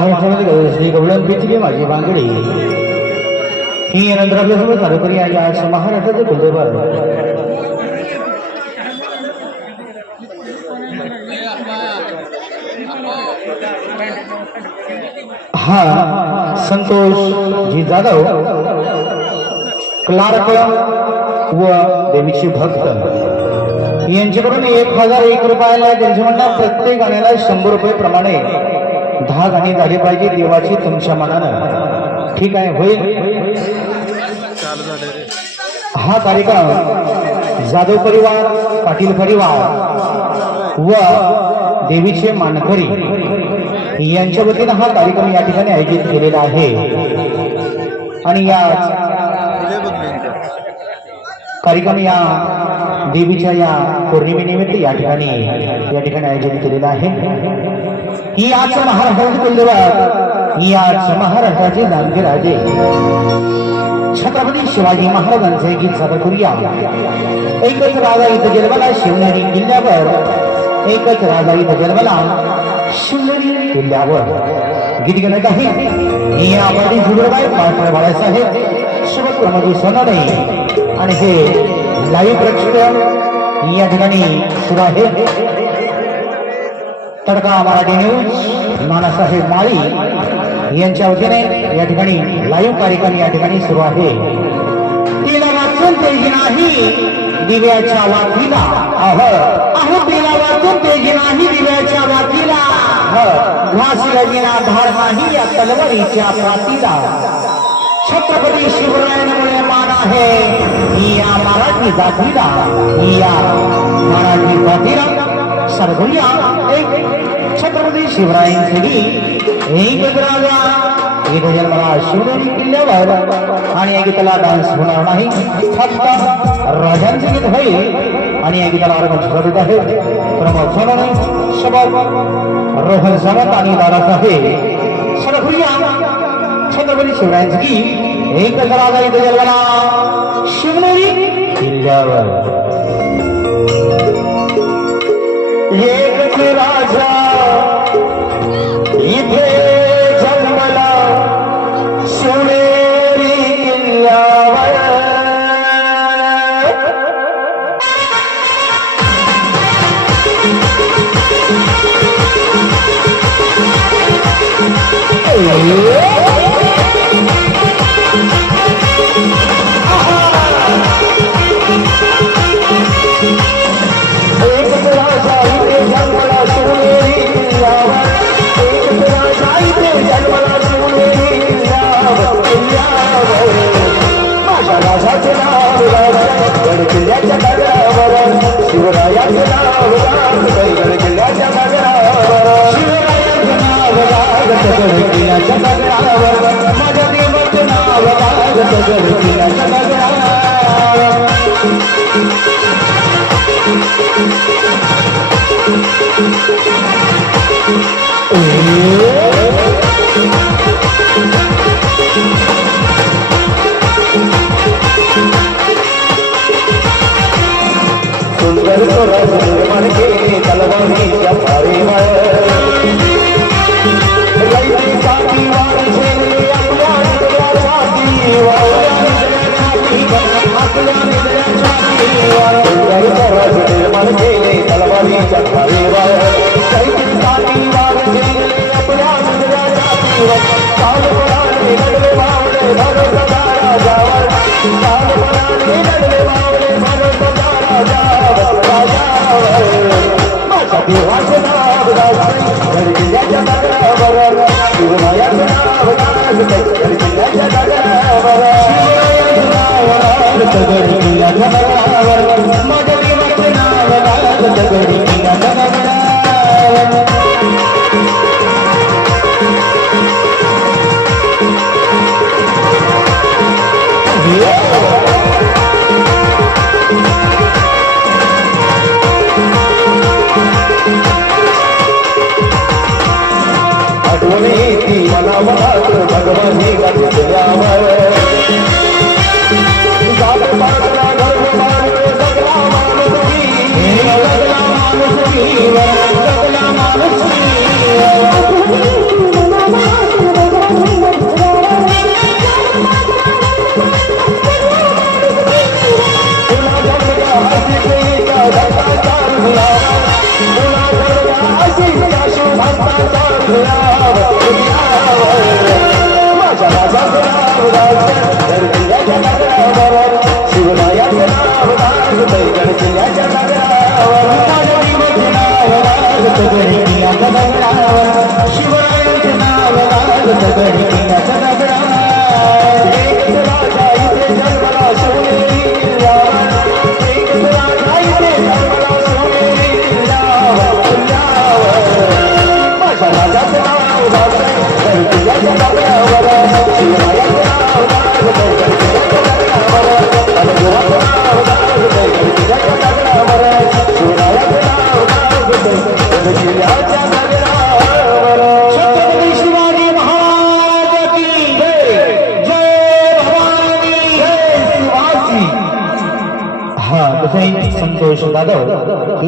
आज महाराष्ट्रामध्ये श्री गवळण माझी बांगडी ही नंतर आपल्यासोबत कार्यकरी आहे आज महाराष्ट्राचे कुलदेवर हा संतोष जी जाधव क्लार्क व देवीचे भक्त. यांच्याकडून एक हजार एक रुपयाला त्यांचे म्हणणं प्रत्येक गाण्याला शंभर रुपये प्रमाणे दहा गाणी झाली पाहिजे देवाची तुमच्या मनानं. ठीक आहे होईल? हा कार्यक्रम जाधव परिवार पाटील परिवार व देवीचे मानकरी यांच्या वतीनं हा कार्यक्रम या ठिकाणी आयोजित केलेला आहे. आणि या कार्यक्रम या देवीच्या या पौर्णिमेनिमित्त या ठिकाणी या ठिकाणी आयोजित केलेला आहे. ही आज महाराष्ट्राचे कुलदेवत ही आज महाराष्ट्राचे नांदगे राजे. छत्रपती शिवाजी महाराजांचे गीत सादर करूया. एकच राजा इथं जन्मला शिवनेरी किल्ल्यावर. एकच राजा इथं जन्मला शिवनेरी किल्ल्यावर. गीत गाण्यात आहे. मी आपण जुगडबाई पाटण बाळासाहेब सोबत सोनाडे. आणि हे लाईव्ह प्रेक्षक या ठिकाणी सुरू आहे. तडका मराठी न्यूज नानासाहेब माळी यांच्या वतीने या ठिकाणी लाईव्ह कार्यक्रम या ठिकाणी सुरू आहे. तिला वाचून तेजी नाही दिव्याच्या वातीला. अह अहो तिला वाचून तेजी नाही दिव्याच्या वातीला. घासीला गेला धार नाही या तलवारीच्या पातीला छत्रपती शिवरायांमुळे मान आहे ही या मराठी जातीला ही या मराठी जातीला. सरगुया एक छत्रपती शिवरायांसाठी एक राजा एक जन्मला शिवनेरी किल्ल्यावर आणि या गीताला डान्स होणार नाही फक्त राजांचे गीत होईल आणि या गीताला अर्पण करत आहे प्रमोद सोनवणे शबद रोहन सावंत आणि दादासाहेब सरगुया छत्रपती शिवरायांचं की एक राजा इथे जन्मला शिवनेरी किल्ल्यावर एकच राजा. इथे जन्मला शिवनेरी किल्ल्यावर. एकच Yeah. राज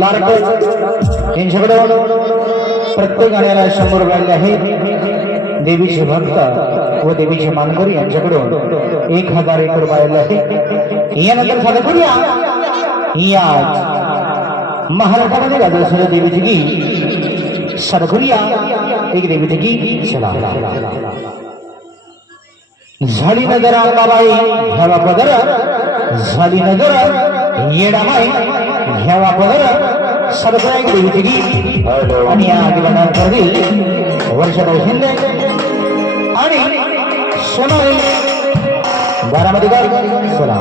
जाधव यांच्याकडे प्रत्येक गाण्याला शंभर रुपयाला आहे देवीचे भक्त व देवीचे मानकरी यांच्याकडून एक हजार एक रुपयाला आहे यानंतर सादर करूया. या महाराष्ट्रामध्ये गाजर देवीची गीत. सरखुरिया एक देवीची गीत. चला. झाली नजर बाबाई घ्यावा पदर. झाली नगर येडाबाई घ्यावा पदर. सरखुरिया एक देवीची गीत आणि या दिवाणार करतील वर्षाभाऊ शिंदे आणि सोनाली बारामती गाडी चला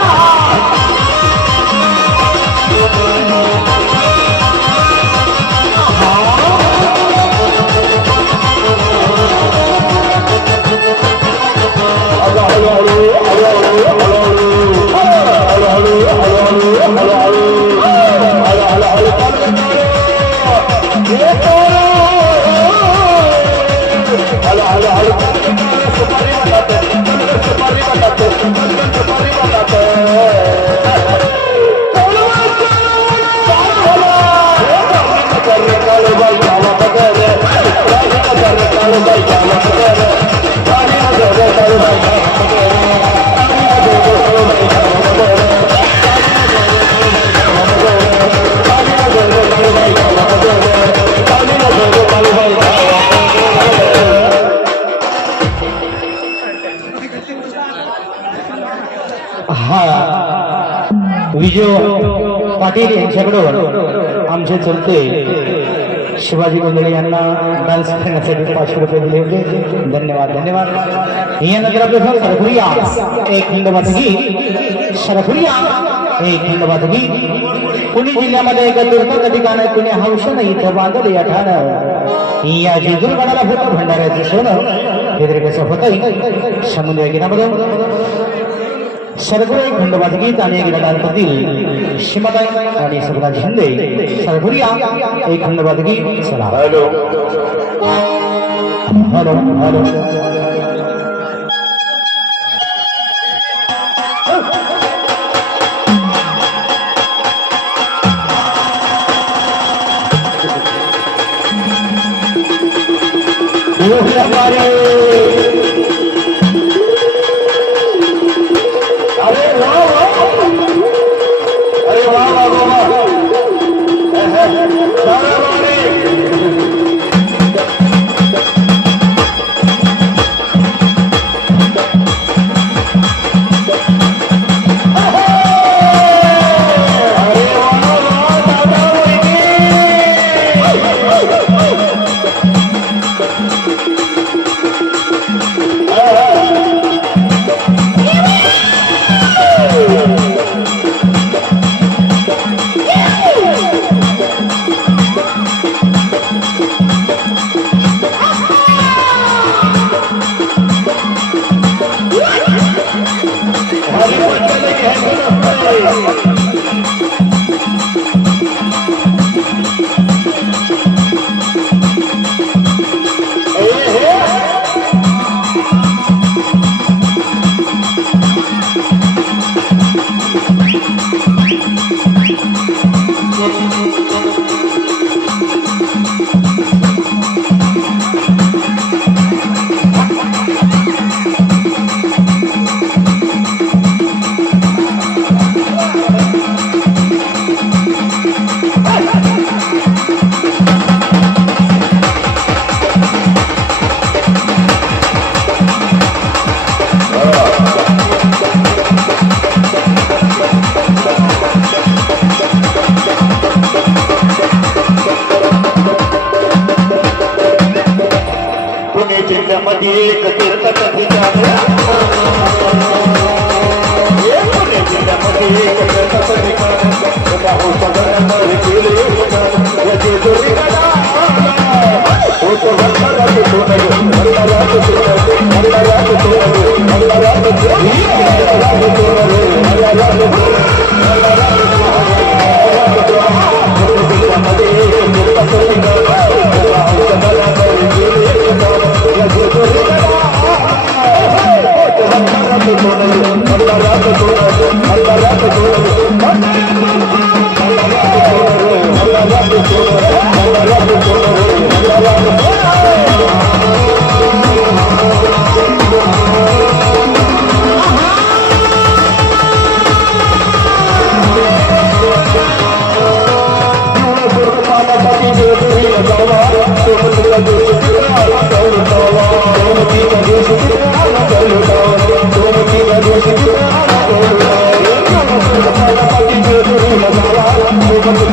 यांच्याकडून आमचे चलते शिवाजी गोंधळे यांना डान्स करण्यासाठी पाचशे रुपये दिले होते. धन्यवाद धन्यवाद. यानंतर आपलं सरफुरिया एक खंडबादगी सरफुरिया एक खंडबादगी पुणे जिल्ह्यामध्ये एक दुर्गत ठिकाण आहे. पुणे हौशन इथं बांधल या ठाण. या जेजूरगडाला होतं भंडाऱ्याचं सोनं. हे तरी कसं होतं समुद्र गीतामध्ये. सरगुळे खंडवाद गीत आणि एक गटांपतील शिमदाय आणि सुभराज शिंदे सरगुरिया एक खंडवाद गीत चला हॅलो हॅलो हॅलो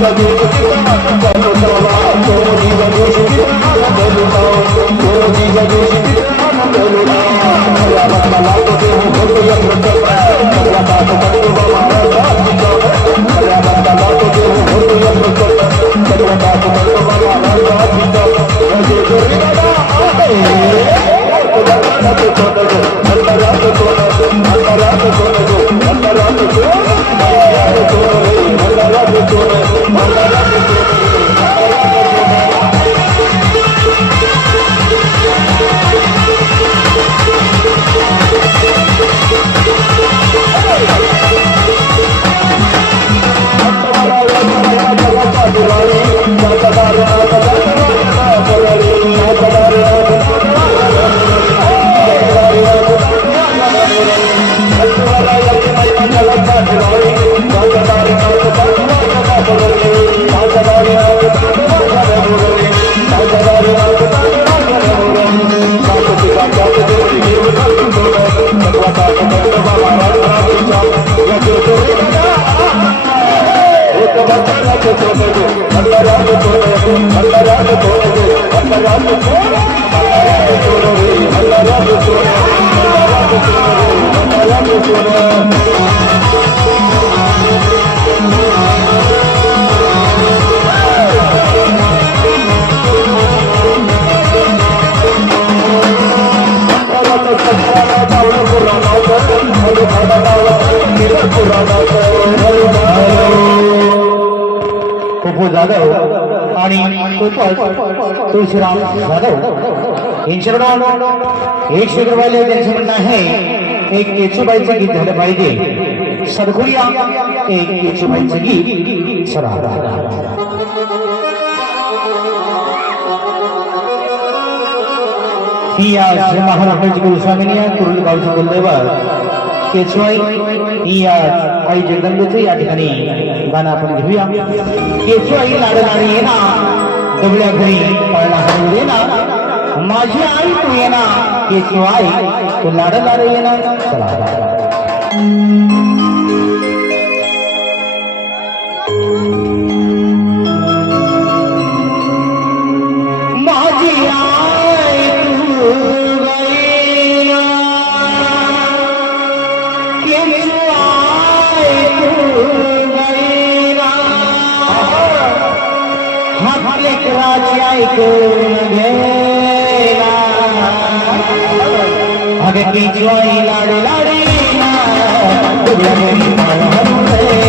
Salvador, केलं जाधव आणि तुळशीराम जाधव. यांच्याकडून एक शुक्रवारी त्यांचं म्हणणं आहे एक केचूबाईचं गीत झालं पाहिजे. सदगुरिया एक केचूबाईचं गीत सरा ही आज महाराष्ट्राची गोस्वामीनी कुरुल गावची कुलदेवर केचवाई ही आई जगदंबेचं या ठिकाणी गाणं आपण घेऊया. केचवाई लाडणारी येना डबल्या घरी पळला हरवू देना माझी आई तू येना आई तू लाडणारे येना चला. અગતી જોઈ લાડ લાડી ના દુર્ગની પરમ રે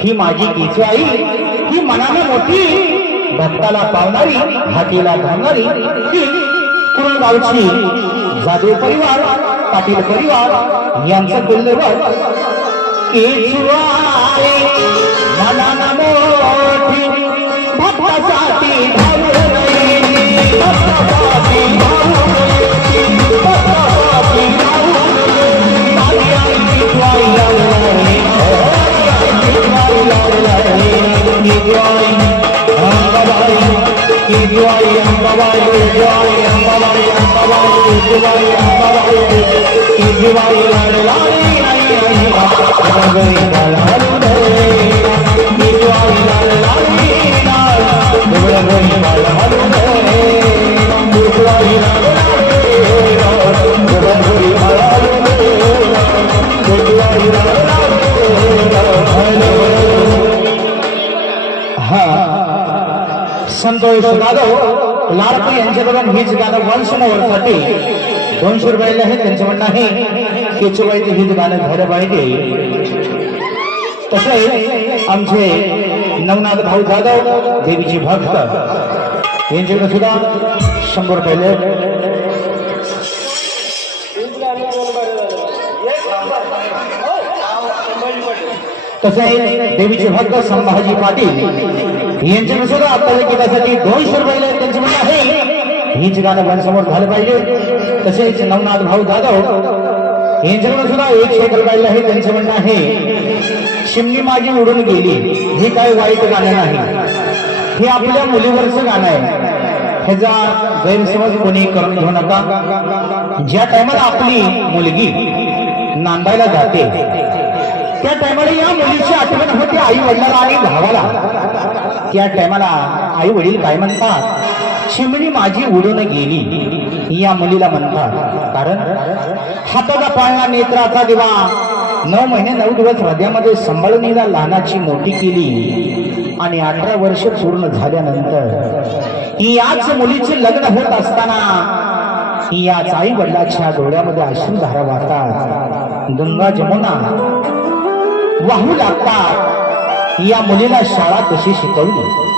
ही माझी केची आई ही मनाने मोठी भक्ताला पावणारी हातीला धावणारी ही कुळगावची जाधव परिवार पाटील परिवार यांचं कुलदेवत केचुआई मनाने मोठी भक्ताचा केचुआई, अंबाबाई, केचुआई, अंबाबाई, केचुआई, अंबाबाई, अंबाबाई, केचुआई, अंबाबाई, केचुआई लागलाय, आई, आई, संतोष जाधव लाडके यांच्याकडून हीच गाणं वन समोर साठी दोनशे रुपयाला आहे त्यांचं म्हणणं आहे केचुबाई ते हीच गाणं झालं पाहिजे तसे आमचे नवनाथ भाऊ जाधव देवीची भक्त यांच्याकडे सुद्धा शंभर रुपये तसे देवीचे भक्त संभाजी पाटील यांच्या सुद्धा आपल्याला गीतासाठी दोनशे रुपये त्यांचं म्हणणं आहे. हीच गाणं माझ्यासमोर झालं पाहिजे. तसेच नवनाथ भाऊ जाधव यांच्याकडे सुद्धा एकशे एक रुपयाला आहे त्यांचं म्हणणं आहे शिमली माझी उडून गेली हे काय वाईट गाणं नाही. हे आपल्या मुलीवरचं गाणं आहे. ह्याचा गैरसमज कोणी करून घेऊ नका. ज्या टायमाला आपली मुलगी नांदायला जाते त्या टायमाला या मुलीची आठवण होते आई वडिलाला आणि भावाला. त्या टायमाला आई वडील काय म्हणतात? चिमणी माझी उडून गेली. या मुलीला म्हणतात. कारण हाताचा पाळणा नेत्राचा दिवा नऊ महिने नऊ दिवस हृदयामध्ये सांभाळून लहानाची मोठी केली. आणि अठरा वर्ष पूर्ण झाल्यानंतर याच मुलीचे लग्न होत असताना याच आई वडिलाच्या डोळ्यामध्ये अश्रुधारा वाहतात. गंगा जमुना वाहू लागतात. या मुलीला शाळा कशी शिकवली?